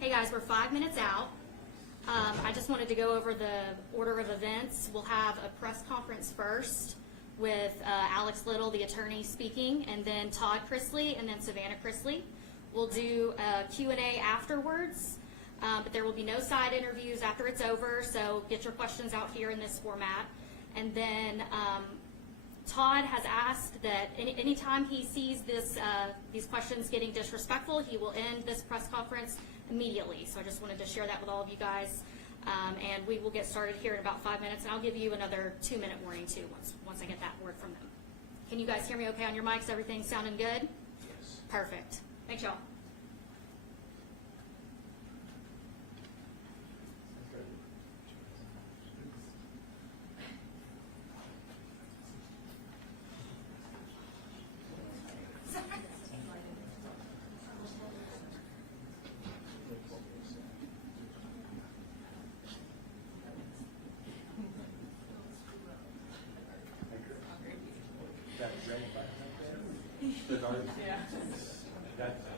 Hey guys, we're 5 minutes out. I just wanted to go over the order of events. We'll have a press conference first with Alex Little, the attorney, speaking, and then Todd Chrisley, and then Savannah Chrisley. We'll do a Q&A afterwards, but there will be no side interviews after it's over, so get your questions out here in this format. And then Todd has asked that anytime he sees these questions getting disrespectful, he will end this press conference immediately. So I just wanted to share that with all of you guys. And we will get started here in about 5 minutes, and I'll give you another 2-minute warning too once I get that word from them. Can you guys hear me okay on your mics? Everything sounding good? Yes. Perfect. Thanks, y'all.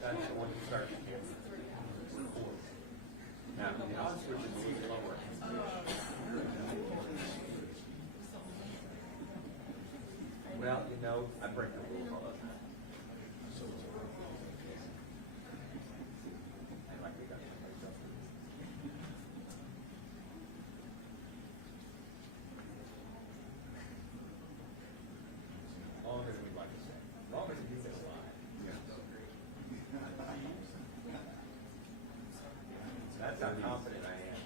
That's the one you start to hear. Now, the odds switch is a little lower. Well, you know, I break the rules all the time. I like we got longer than we'd like to say. Longer than you say live. That's how confident I am.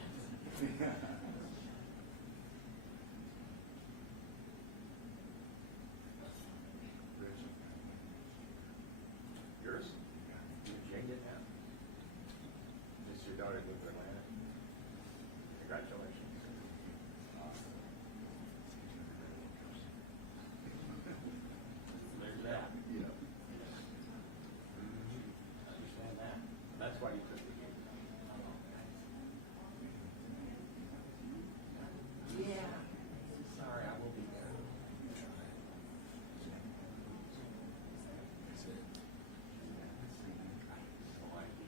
Yours? You changed it now? This is your daughter moved to Atlanta? Congratulations. There's that. Yeah. I understand that. That's why you took the game. Yeah. Sorry, I will be there.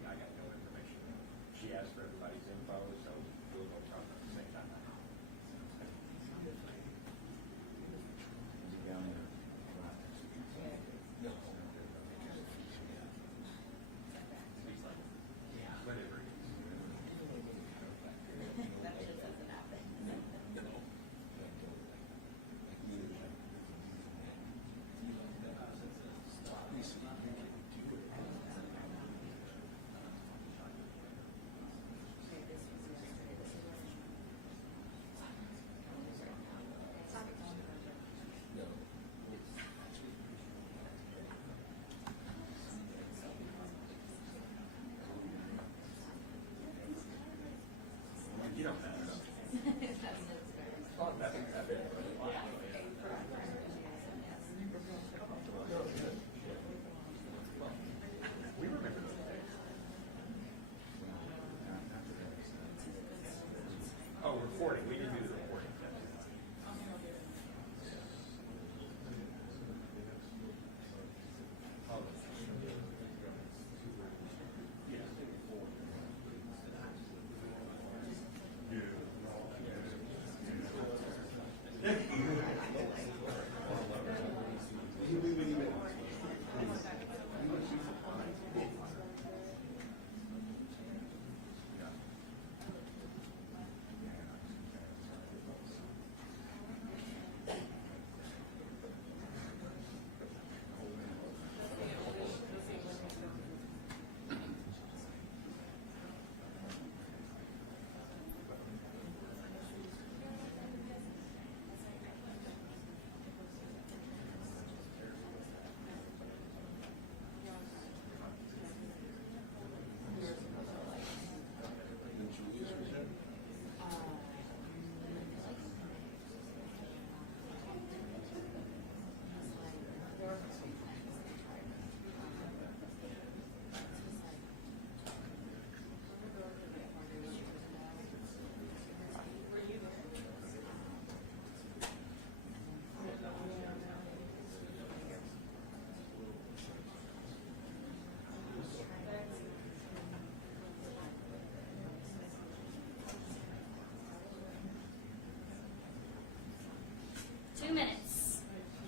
I got no information. She asked for everybody's info, so we'll go talk at the same time. Whatever. You don't have enough. We remember those days. Oh, reporting. We didn't do the reporting. Oh.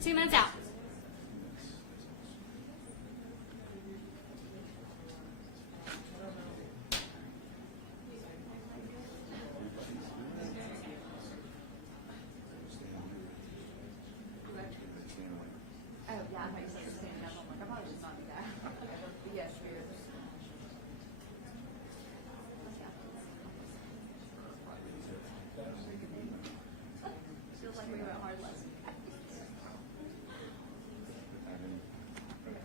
2 minutes out. Oh, yeah, I thought you said you're standing up. I'm like, I probably should not do that. But yes, we are. Feels like we went hard last week.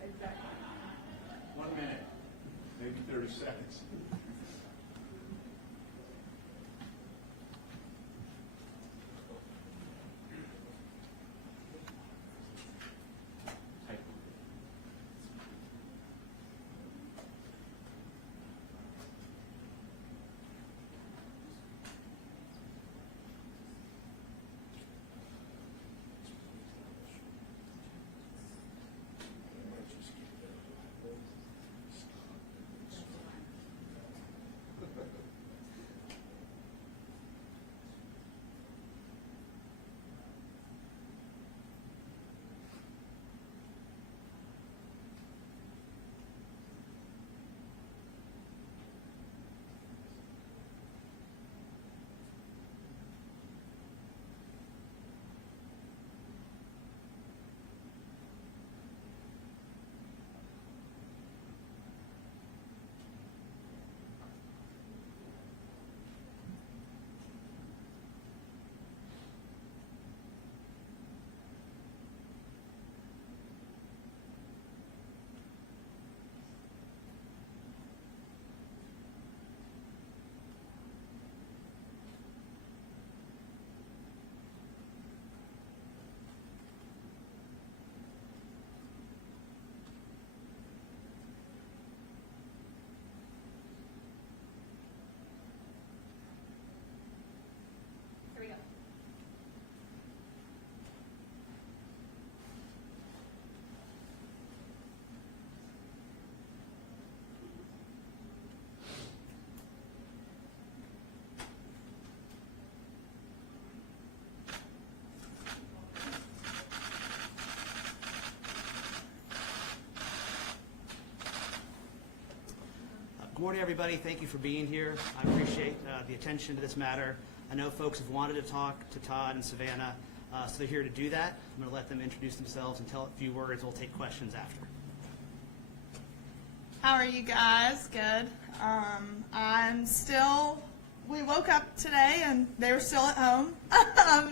Exactly. 1 minute, maybe 30 seconds. Here we go. Good morning, everybody. Thank you for being here. I appreciate the attention to this matter. I know folks have wanted to talk to Todd and Savannah, so they're here to do that. I'm going to let them introduce themselves and tell a few words. We'll take questions after. How are you guys? Good. We woke up today and they were still at home.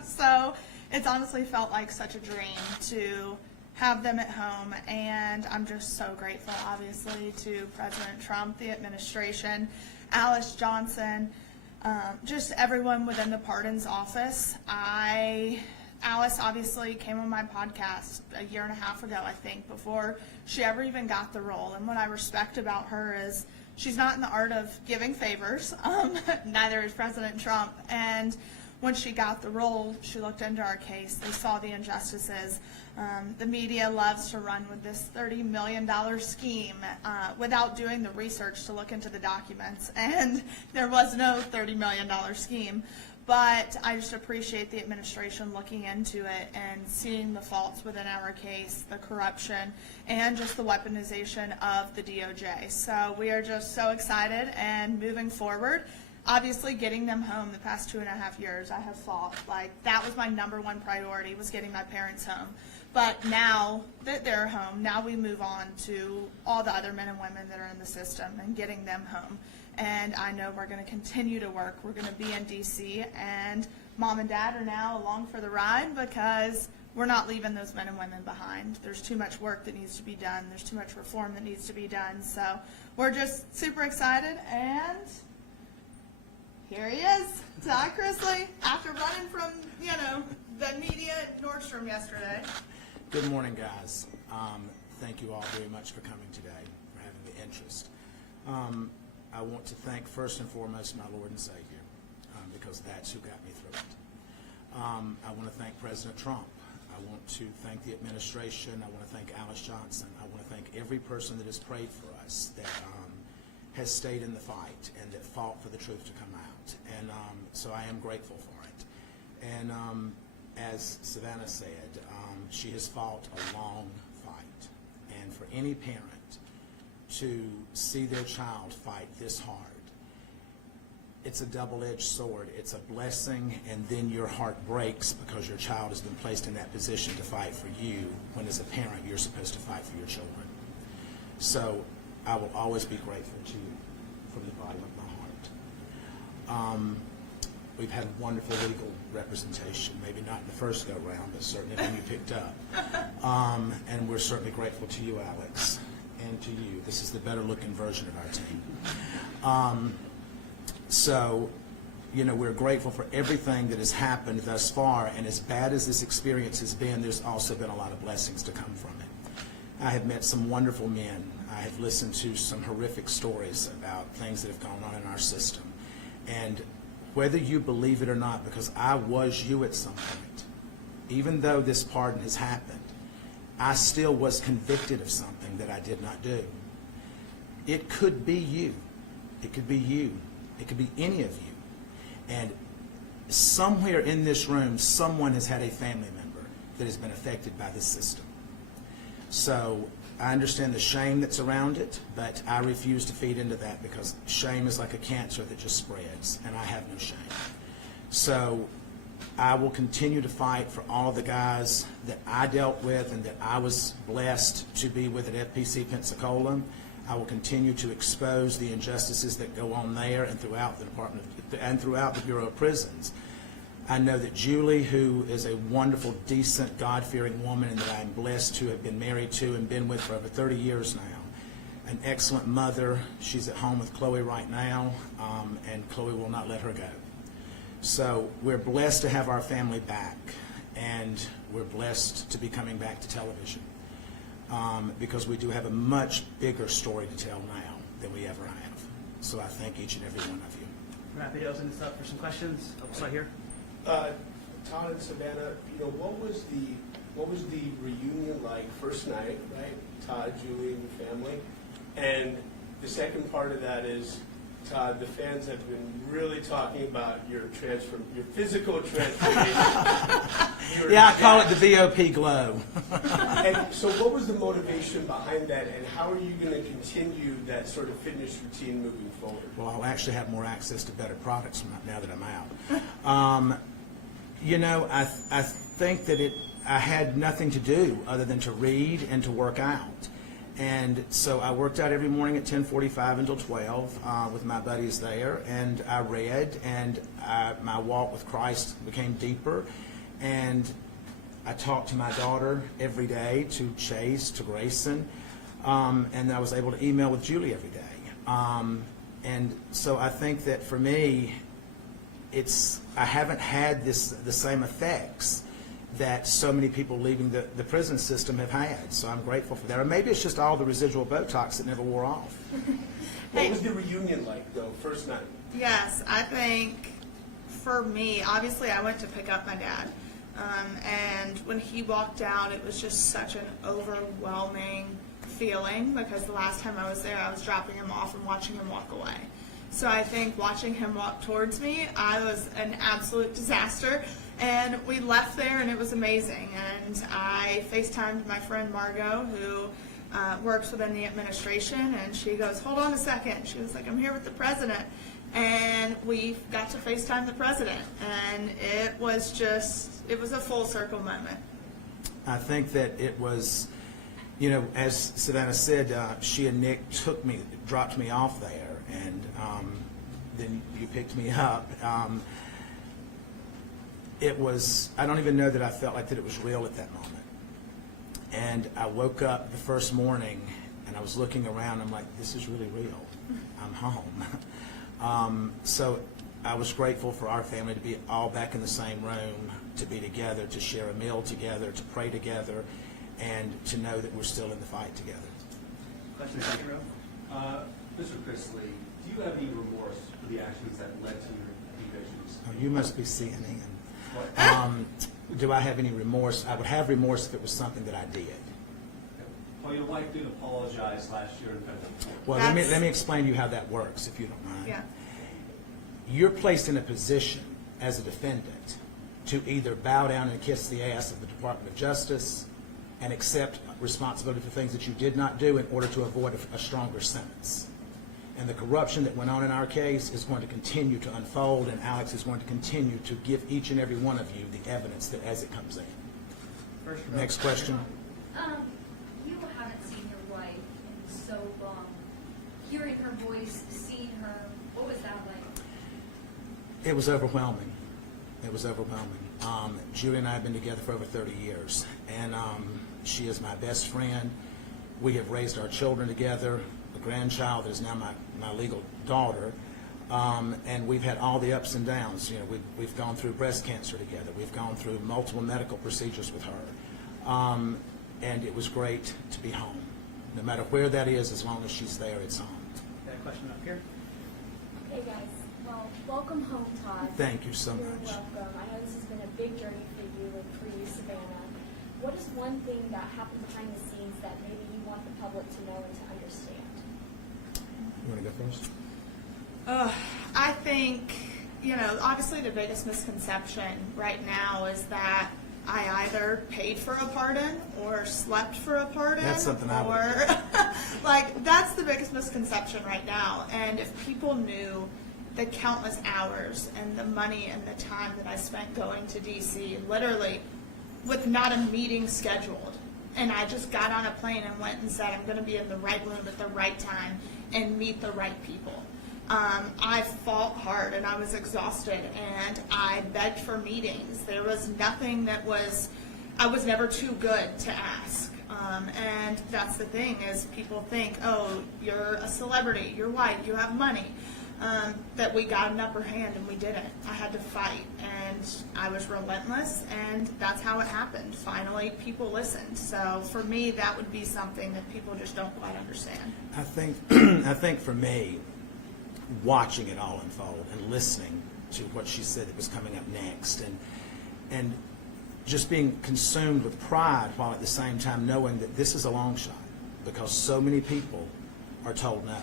So it's honestly felt like such a dream to have them at home. And I'm just so grateful, obviously, to President Trump, the administration, Alice Johnson, just everyone within the pardons office. Alice obviously came on my podcast a year and a half ago, I think, before she ever even got the role. And what I respect about her is she's not in the art of giving favors. Neither is President Trump. And when she got the role, she looked into our case. They saw the injustices. The media loves to run with this $30 million scheme without doing the research to look into the documents. And there was no $30 million scheme. But I just appreciate the administration looking into it and seeing the faults within our case, the corruption, and just the weaponization of the DOJ. So we are just so excited and moving forward. Obviously, getting them home the past 2.5 years, I have fought. Like, that was my #1 priority, was getting my parents home. But now that they're home, now we move on to all the other men and women that are in the system and getting them home. And I know we're going to continue to work. We're going to be in D.C., and Mom and Dad are now along for the ride because we're not leaving those men and women behind. There's too much work that needs to be done. There's too much reform that needs to be done. So we're just super excited, and here he is, Todd Chrisley, after running from, the media at Nordstrom yesterday. Good morning, guys. Thank you all very much for coming today, for having the interest. I want to thank first and foremost my Lord and Savior, because that's who got me through it. I want to thank President Trump. I want to thank the administration. I want to thank Alice Johnson. I want to thank every person that has prayed for us, that has stayed in the fight and that fought for the truth to come out. And so I am grateful for it. And as Savannah said, she has fought a long fight. And for any parent to see their child fight this hard, it's a double-edged sword. It's a blessing, and then your heart breaks because your child has been placed in that position to fight for you, when as a parent you're supposed to fight for your children. So I will always be grateful to you from the bottom of my heart. We've had wonderful legal representation, maybe not in the first go-round, but certainly when you picked up. And we're certainly grateful to you, Alex, and to you. This is the better-looking version of our team. So, you know, we're grateful for everything that has happened thus far, and as bad as this experience has been, there's also been a lot of blessings to come from it. I have met some wonderful men. I have listened to some horrific stories about things that have gone on in our system. And whether you believe it or not, because I was you at some point, even though this pardon has happened, I still was convicted of something that I did not do. It could be you. It could be you. It could be any of you. And somewhere in this room, someone has had a family member that has been affected by this system. So I understand the shame that's around it, but I refuse to feed into that, because shame is like a cancer that just spreads, and I have no shame. So I will continue to fight for all of the guys that I dealt with and that I was blessed to be with at FPC Pensacola. I will continue to expose the injustices that go on there and throughout the Department and throughout the Bureau of Prisons. I know that Julie, who is a wonderful, decent, God-fearing woman, and that I am blessed to have been married to and been with for over 30 years now, an excellent mother. She's at home with Chloe right now, and Chloe will not let her go. So we're blessed to have our family back, and we're blessed to be coming back to television, because we do have a much bigger story to tell now than we ever have. So I thank each and every one of you. We're happy to open this up for some questions. Oh, start here. Todd and Savannah, you know, what was the reunion like first night, right? Todd, Julie, and the family. And the second part of that is, Todd, the fans have been really talking about your physical transformation. Yeah, I call it the VOP glow. And so what was the motivation behind that, and how are you going to continue that sort of fitness routine moving forward? Well, I'll actually have more access to better products now that I'm out. You know, I think that I had nothing to do other than to read and to work out. And so I worked out every morning at 10:45 until 12 with my buddies there, and I read, and my walk with Christ became deeper, and I talked to my daughter every day, to Chase, to Grayson, and I was able to email with Julie every day. And so I think that for me, I haven't had the same effects that so many people leaving the prison system have had. So I'm grateful for that. Or maybe it's just all the residual Botox that never wore off. What was the reunion like, though, first night? Yes, I think for me, obviously I went to pick up my dad. And when he walked out, it was just such an overwhelming feeling, because the last time I was there, I was dropping him off and watching him walk away. So I think watching him walk towards me, I was an absolute disaster. And we left there, and it was amazing. And I FaceTimed my friend Margot, who works within the administration, and she goes, "Hold on a second." She was like, "I'm here with the president." And we got to FaceTime the president, and it was a full circle moment. I think that it was, you know, as Savannah said, she and Nick dropped me off there, and then you picked me up. It was, I don't even know that I felt like that it was real at that moment. And I woke up the first morning, and I was looking around, I'm like, this is really real. I'm home. So I was grateful for our family to be all back in the same room, to be together, to share a meal together, to pray together, and to know that we're still in the fight together. Question in the second row. Mr. Chrisley, do you have any remorse for the actions that led to your convictions? Oh, you must be CNN. Do I have any remorse? I would have remorse if it was something that I did. Well, your wife did apologize last year in federal court. Well, let me explain to you how that works, if you don't mind. Yeah. You're placed in a position as a defendant to either bow down and kiss the ass of the Department of Justice and accept responsibility for things that you did not do in order to avoid a stronger sentence. And the corruption that went on in our case is going to continue to unfold, and Alex is going to continue to give each and every one of you the evidence that as it comes in. Next question. You haven't seen your wife in so long. Hearing her voice, seeing her, what was that like? It was overwhelming. It was overwhelming. Julie and I have been together for over 30 years, and she is my best friend. We have raised our children together, a grandchild that is now my legal daughter, and we've had all the ups and downs. You know, we've gone through breast cancer together. We've gone through multiple medical procedures with her, and it was great to be home. No matter where that is, as long as she's there, it's home. Got a question up here? Hey guys, well, welcome home, Todd. Thank you so You're much. welcome. I know this has been a big journey for you and for you, Savannah. What is one thing that happened behind the scenes that maybe you want the public to know and to understand? You want to go first? I think, obviously the biggest misconception right now is that I either paid for a pardon or slept for a pardon. That's something I would or that's the biggest misconception right now. And if people knew the countless hours and the money and the time that I spent going to DC, literally with not a meeting scheduled, and I just got on a plane and went and said I'm going to be in the right room at the right time and meet the right people. I fought hard and I was exhausted and I begged for meetings. There was nothing I was never too good to ask. And that's the thing is people think, oh, you're a celebrity, you're white, you have money. That we got an upper hand and we didn't. I had to fight and I was relentless and that's how it happened. Finally, people listened. So for me, that would be something that people just don't quite understand. I think for me, watching it all unfold and listening to what she said that was coming up next and just being consumed with pride while at the same time knowing that this is a long shot because so many people are told no.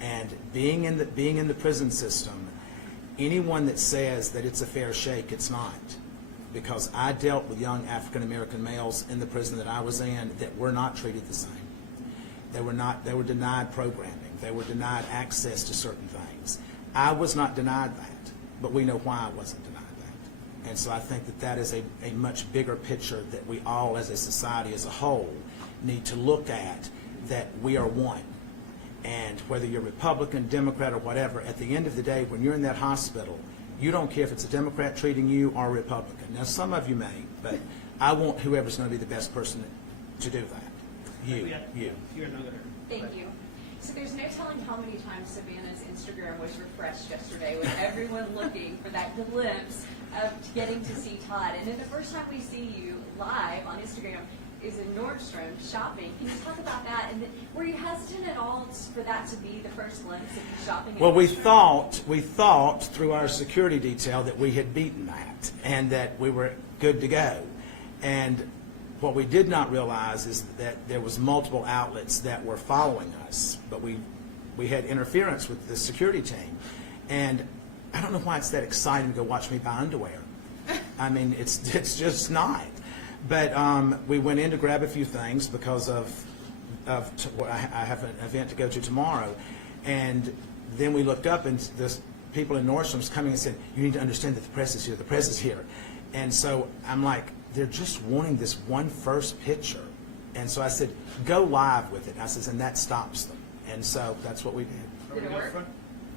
And being in the prison system, anyone that says that it's a fair shake, it's not. Because I dealt with young African American males in the prison that I was in that were not treated the same. They were denied programming. They were denied access to certain things. I was not denied that, but we know why I wasn't denied that. And so I think that is a much bigger picture that we all as a society as a whole need to look at, that we are one. And whether you're Republican, Democrat, or whatever, at the end of the day, when you're in that hospital, you don't care if it's a Democrat treating you or a Republican. Now, some of you may, but I want whoever's going to be the best person to do that. You. You're another. Thank you. So there's no telling how many times Savannah's Instagram was refreshed yesterday with everyone looking for that glimpse of getting to see Todd. And then the first time we see you live on Instagram is in Nordstrom shopping. Can you talk about that? And were you hesitant at all for that to be the first glimpse of you shopping at Well, Nordstrom? we thought through our security detail that we had beaten that and that we were good to go. And what we did not realize is that there was multiple outlets that were following us, but we had interference with the security team. And I don't know why it's that exciting to go watch me buy underwear. I mean, it's just not. But we went in to grab a few things because I have an event to go to tomorrow. And then we looked up and the people in Nordstrom's coming and said, you need to understand that the press is here, the press is here. And so I'm like, they're just wanting this one first picture. And so I said, go live with it. And I said, and that stops them. And so that's what we did. Did it work?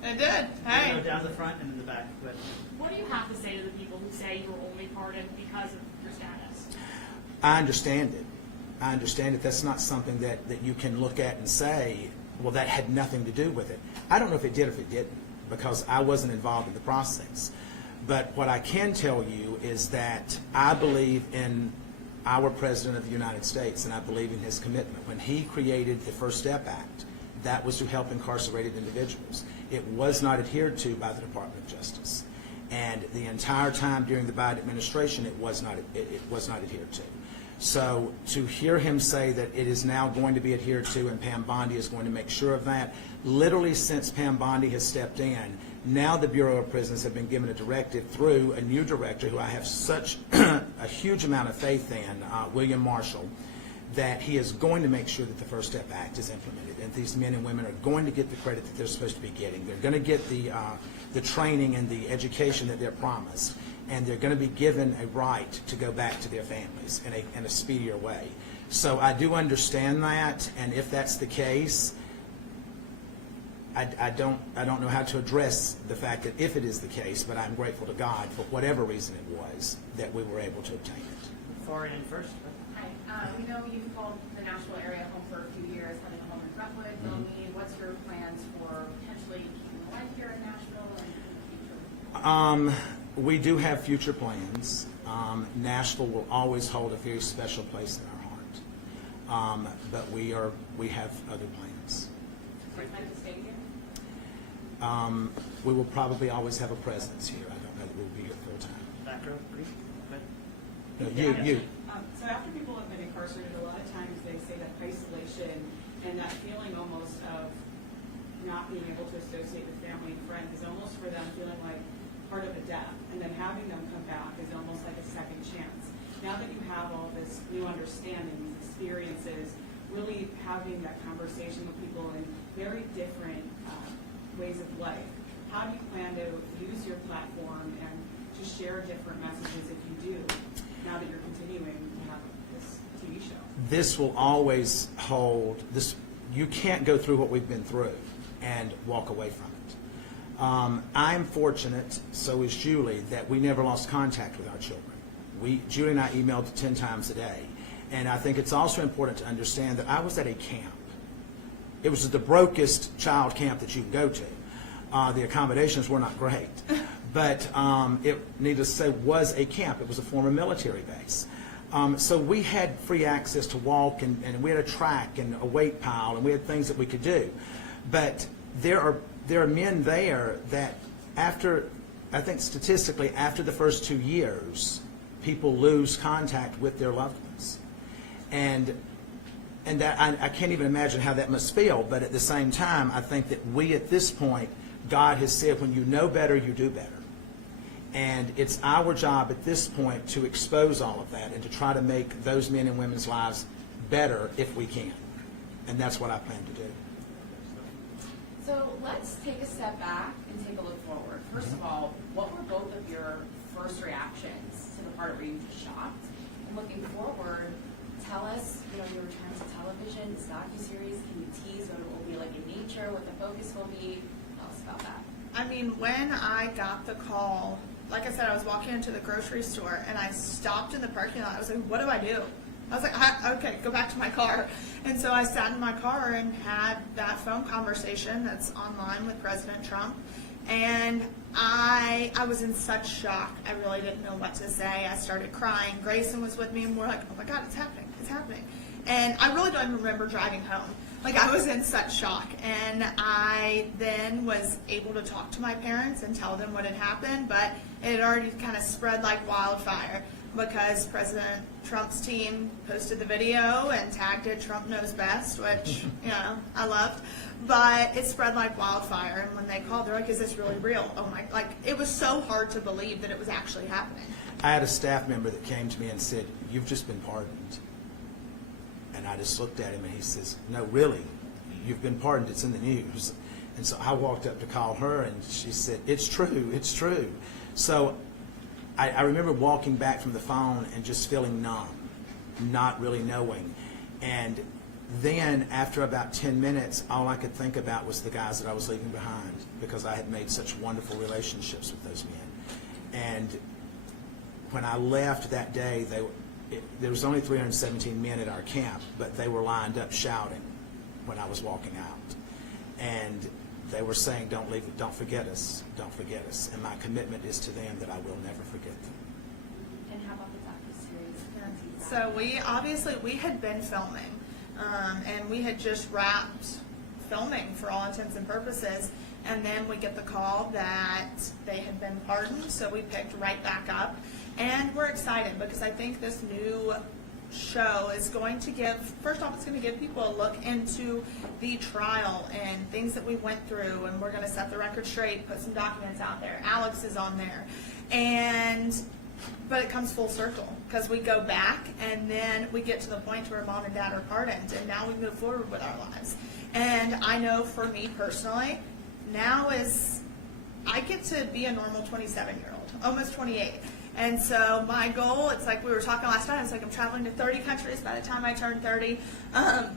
It did. Hey. Go down the front and in the back. But What do you have to say to the people who say you were only pardoned because of your status? I understand it. I understand it. That's not something that you can look at and say, well, that had nothing to do with it. I don't know if it did or if it didn't, because I wasn't involved in the process. But what I can tell you is that I believe in our President of the United States, and I believe in his commitment. When he created the First Step Act, that was to help incarcerated individuals. It was not adhered to by the Department of Justice. And the entire time during the Biden administration, it was not adhered to. So to hear him say that it is now going to be adhered to and Pam Bondi is going to make sure of that, literally since Pam Bondi has stepped in, Now the Bureau of Prisons have been given a directive through a new director who I have such a huge amount of faith in, William Marshall, that he is going to make sure that the First Step Act is implemented, and these men and women are going to get the credit that they're supposed to be getting. They're going to get the training and the education that they're promised, and they're going to be given a right to go back to their families in a speedier way. So I do understand that, and if that's the case, I don't know how to address the fact that if it is the case, but I'm grateful to God for whatever reason it was that we were able to obtain it. Far in first. Hi, we know you've called the Nashville area home for a few years, having a home in Brentwood, Billmead. What's your plans for potentially keeping the life here in Nashville and in the future? We do have future plans. Nashville will always hold a very special place in our heart, but we have other plans. Do you plan to stay here? We will probably always have a presence here. I don't know that we'll be here full time. Back row, please. No, you. So after people have been incarcerated, a lot of times they say that isolation and that feeling almost of not being able to associate with family and friends is almost for them feeling like part of a death. And then having them come back is almost like a second chance. Now that you have all this new understanding, these experiences, really having that conversation with people in very different ways of life, how do you plan to use your platform and to share different messages if you do, now that you're continuing to have this TV show? This will always hold this. You can't go through what we've been through and walk away from it. I'm fortunate, so is Julie, that we never lost contact with our children. Julie and I emailed 10 times a day. And I think it's also important to understand that I was at a camp. It was the brokest child camp that you can go to. The accommodations were not great. But it, needless to say, was a camp. It was a former military base. So we had free access to walk, and we had a track and a weight pile, and we had things that we could do. But there are men there that after, I think statistically, after the first 2 years, people lose contact with their loved ones. And that I can't even imagine how that must feel, but at the same time, I think that we at this point, God has said, when you know better, you do better. And it's our job at this point to expose all of that and to try to make those men and women's lives better if we can. And that's what I plan to do. So let's take a step back and take a look forward. First of all, what were both of your first reactions to the part where you were shocked? And looking forward, tell us, your return to television, this docuseries. Can you tease what it will be like in nature, what the focus will be? Tell us about that. I mean, when I got the call, like I said, I was walking into the grocery store and I stopped in the parking lot. I was like, what do I do? I was like, okay, go back to my car. And so I sat in my car and had that phone conversation that's online with President Trump. And I was in such shock. I really didn't know what to say. I started crying. Grayson was with me, and we're like, oh my God, it's happening. It's happening. And I really don't even remember driving home. Like, I was in such shock. And I then was able to talk to my parents and tell them what had happened, but it had already kind of spread like wildfire because President Trump's team posted the video and tagged it Trump Knows Best, which, I loved. But it spread like wildfire. And when they called, they're like, is this really real? Oh my, like, it was so hard to believe that it was actually happening. I had a staff member that came to me and said, you've just been pardoned. And I just looked at him and he says, no, really, you've been pardoned. It's in the news. And so I walked up to call her and she said, it's true, it's true. So I remember walking back from the phone and just feeling numb, not really knowing. And then after about 10 minutes, all I could think about was the guys that I was leaving behind because I had made such wonderful relationships with those men. And when I left that day, there was only 317 men at our camp, but they were lined up shouting when I was walking out. And they were saying, don't leave, don't forget us, don't forget us. And my commitment is to them that I will never forget them. And how about the docuseries? So we had been filming, and we had just wrapped filming for all intents and purposes. And then we get the call that they had been pardoned, so we picked right back up. And we're excited because I think this new show is going to give, first off, it's going to give people a look into the trial and things that we went through, and we're going to set the record straight, put some documents out there. Alex is on there. But it comes full circle because we go back and then we get to the point where mom and dad are pardoned, and now we move forward with our lives. And I know for me personally, now I get to be a normal 27-year-old, almost 28. And so my goal, it's like we were talking last night, it's like I'm traveling to 30 countries by the time I turn 30.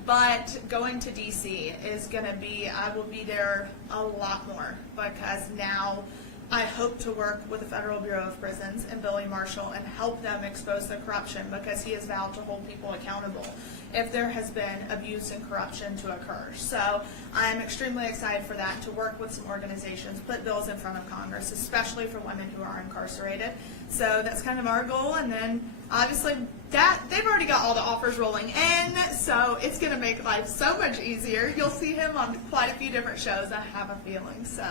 But going to DC is going to be, I will be there a lot more because now I hope to work with the Federal Bureau of Prisons and Billy Marshall and help them expose the corruption because he has vowed to hold people accountable if there has been abuse and corruption to occur. So I'm extremely excited for that, to work with some organizations, put bills in front of Congress, especially for women who are incarcerated. So that's kind of our goal. And then obviously they've already got all the offers rolling in, so it's going to make life so much easier. You'll see him on quite a few different shows, I have a feeling. So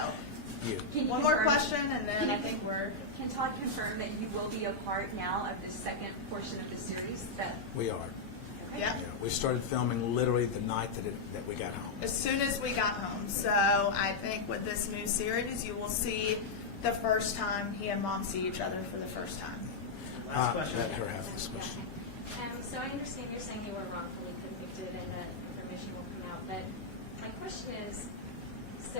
one more question, and then I think Can Todd confirm that you will be a part now of the second portion of the series? We are. yeah. Yeah, we started filming literally the night that we got home. As soon as we got home. So I think with this new series, you will see the first time he and mom see each other for the first time. Last question. Let her have this question. So I understand you're saying you were wrongfully convicted and that information will come out, but my question is, so,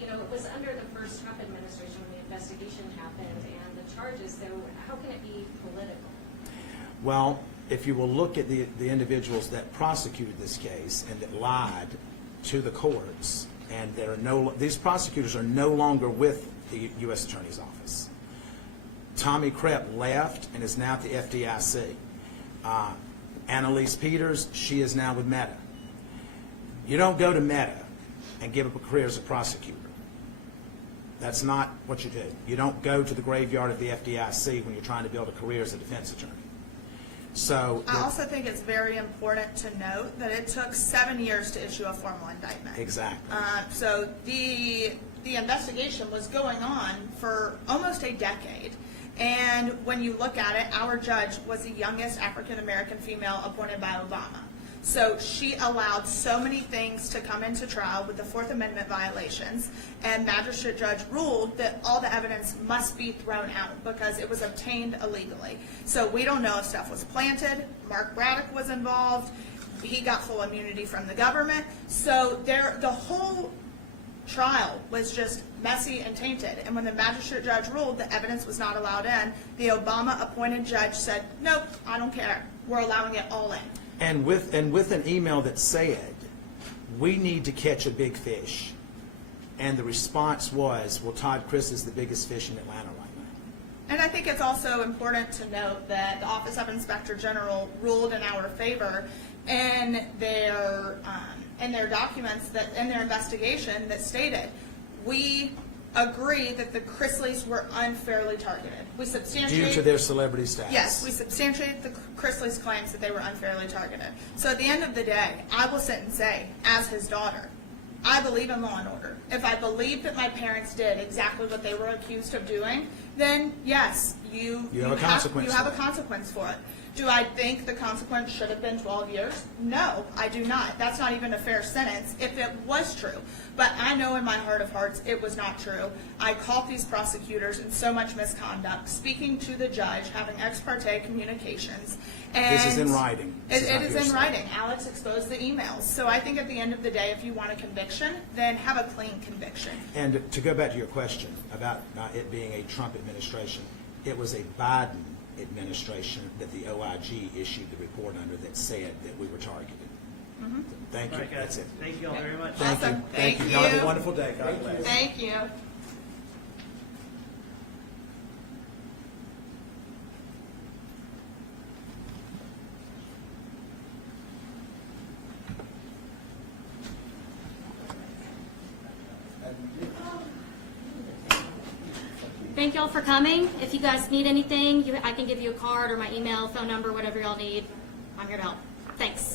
you know, it was under the first Trump administration when the investigation happened and the charges, so how can it be political? Well, if you will look at the individuals that prosecuted this case and that lied to the courts, and these prosecutors are no longer with the U.S. Attorney's Office. Tommy Krepp left and is now at the FDIC. Annalise Peters, she is now with Meta. You don't go to Meta and give up a career as a prosecutor. That's not what you do. You don't go to the graveyard of the FDIC when you're trying to build a career as a defense attorney. So I also think it's very important to note that it took 7 years to issue a formal indictment. Exactly. So the investigation was going on for almost a decade. And when you look at it, our judge was the youngest African-American female appointed by Obama. So she allowed so many things to come into trial with the Fourth Amendment violations, and magistrate judge ruled that all the evidence must be thrown out because it was obtained illegally. So we don't know if stuff was planted. Mark Braddock was involved. He got full immunity from the government. So the whole trial was just messy and tainted. And when the magistrate judge ruled the evidence was not allowed in, the Obama appointed judge said, nope, I don't care. We're allowing it all in. And with an email that said, we need to catch a big fish. And the response was, well, Todd Chrisley is the biggest fish in Atlanta right now. And I think it's also important to note that the Office of Inspector General ruled in our favor in their documents, that in their investigation, that stated, we agree that the Chrisleys were unfairly targeted. We substantiate Due to their celebrity status. Yes, we substantiate the Chrisleys' claims that they were unfairly targeted. So at the end of the day, I will sit and say, as his daughter, I believe in law and order. If I believe that my parents did exactly what they were accused of doing, then yes, you have a consequence. You have a consequence for it. Do I think the consequence should have been 12 years? No, I do not. That's not even a fair sentence if it was true. But I know in my heart of hearts it was not true. I caught these prosecutors in so much misconduct, speaking to the judge, having ex parte communications. And this is in writing. It is in writing. Alex exposed the emails. So I think at the end of the day, if you want a conviction, then have a clean conviction. And to go back to your question about it being a Trump administration, it was a Biden administration that the OIG issued the report under that said that we were targeted. Mm-hmm. Thank you. All right, guys. That's it. Thank you all very much. Thank Awesome. you. Thank Y'all have you. a wonderful day. God bless. Thank you. Thank y'all for coming. If you guys need anything, I can give you a card or my email, phone number, whatever y'all need. I'm here to help. Thanks.